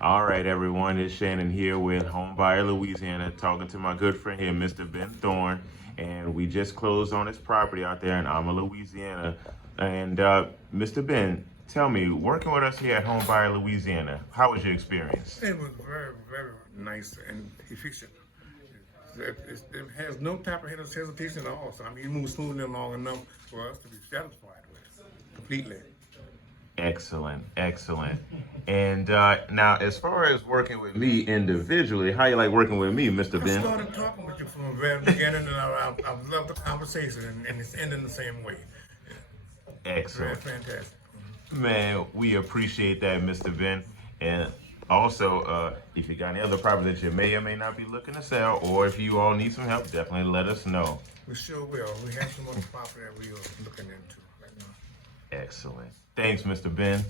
All right, everyone, it's Shannon here with Home Buyer Louisiana, talking to my good friend here, Mr. Ben Thorne, and we just closed on his property out there in Alma, Louisiana. And Mr. Ben, tell me, working with us here at Home Buyer Louisiana, how was your experience? It was very, very nice and efficient. It has no type of hesitation at all. So I mean, it moves smoothly along enough for us to be satisfied with it completely. Excellent, excellent. And now, as far as working with me individually, how you like working with me, Mr. I Ben? started talking with you from the very beginning, and I've loved the conversation, and it's ending the same way. Very Excellent. fantastic. Man, we appreciate that, Mr. Ben. And also, if you got any other property that you may or may not be looking to sell, or if you all need some help, definitely let us know. We sure will. We have some other property that we are looking into right now. Excellent. Thanks, Mr. Ben.